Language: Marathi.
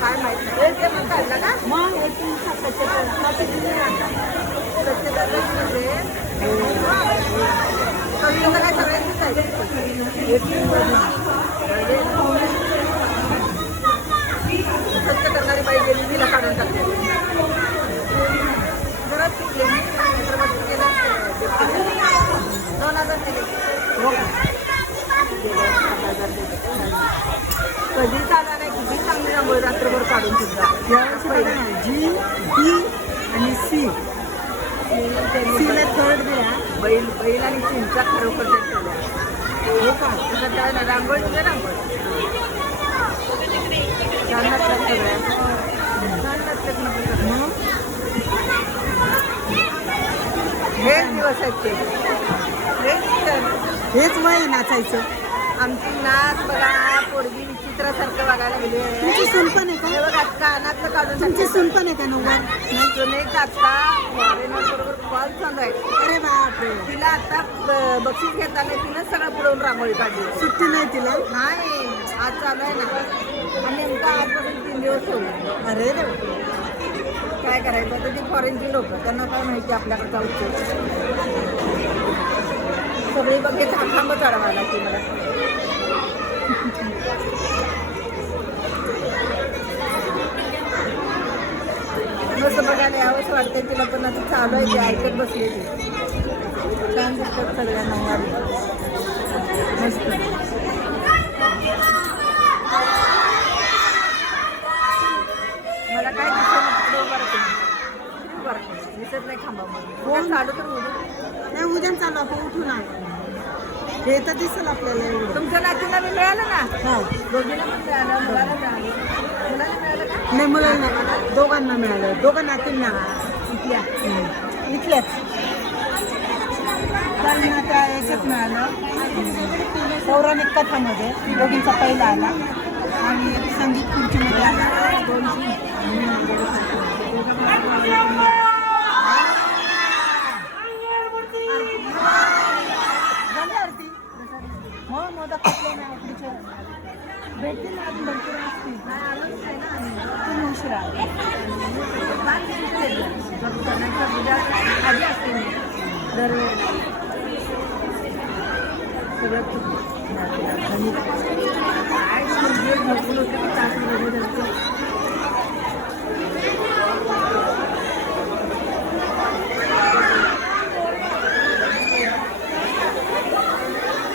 काय माहिती मग काढला का मग काय स्वच्छ करणारी बाई गेली तिला काढून टाकले जरा चुकले 2000 दिले कधी चालणार नाही किती चांगली रांगोळी रात्रभर काढून सुद्धा जी बी आणि सी सीला थर्ड द्या बैल आणि चिंचा खरोखर ठेवल्या हो का तसं त्या रांगोळी तुझ्या रांगोळी छान लागतात सगळ्या छान लागतात मग हेच दिवस आहेत ते हेच वय नाचायचं आमची नाच बघा पोरगी विचित्रासारखं बघायला गेली तुमची सून पण आहे का बघा कानातलं काढून तुमची सून पण आहे का नव्वद आता बरोबर कॉल चालू आहे अरे बापरे तिला आता बक्षीस घेताना तिनं सगळं पुढवून रांगोळी काढली सुट्टी नाही तिला नाही आज चालू आहे ना आणि नेमका आजपासून 3 दिवस ठेवले अरे काय करायचं तर ती फॉरेनची लोक त्यांना काय माहिती आपल्याकडचा उद्योग सगळी बघे थांब चढवायला लागते मला मस्त बघायला यावंच वाटते तिला पण आता चालू आहे ते ऐकत बसलेली छान दिसतात सगळ्यांना मस्त मला काय दिसत नाही खांबा फोन चालू तर नाही उद्या चालू आपण उठू ना हे तर दिसेल आपल्याला एवढं तुमच्या नातीला मी मिळालं ना हो दोघींना पण मिळालं मुलाला मिळालं मुलाला मिळालं का नाही मुलांना दोघांना मिळालं दोघं नातींना इथल्याच त्यांना त्या याच्यात मिळालं पौराणिक कथामध्ये दोघींचा पहिला आला आणि संगीत खुर्चीमध्ये आला 2 हो मोदक कसले ना आकडीच्या भेटतील ना अजून भरपूर असतील आलोच आहे ना आम्ही उशिरा आधी असते दरवेळेला सगळं काय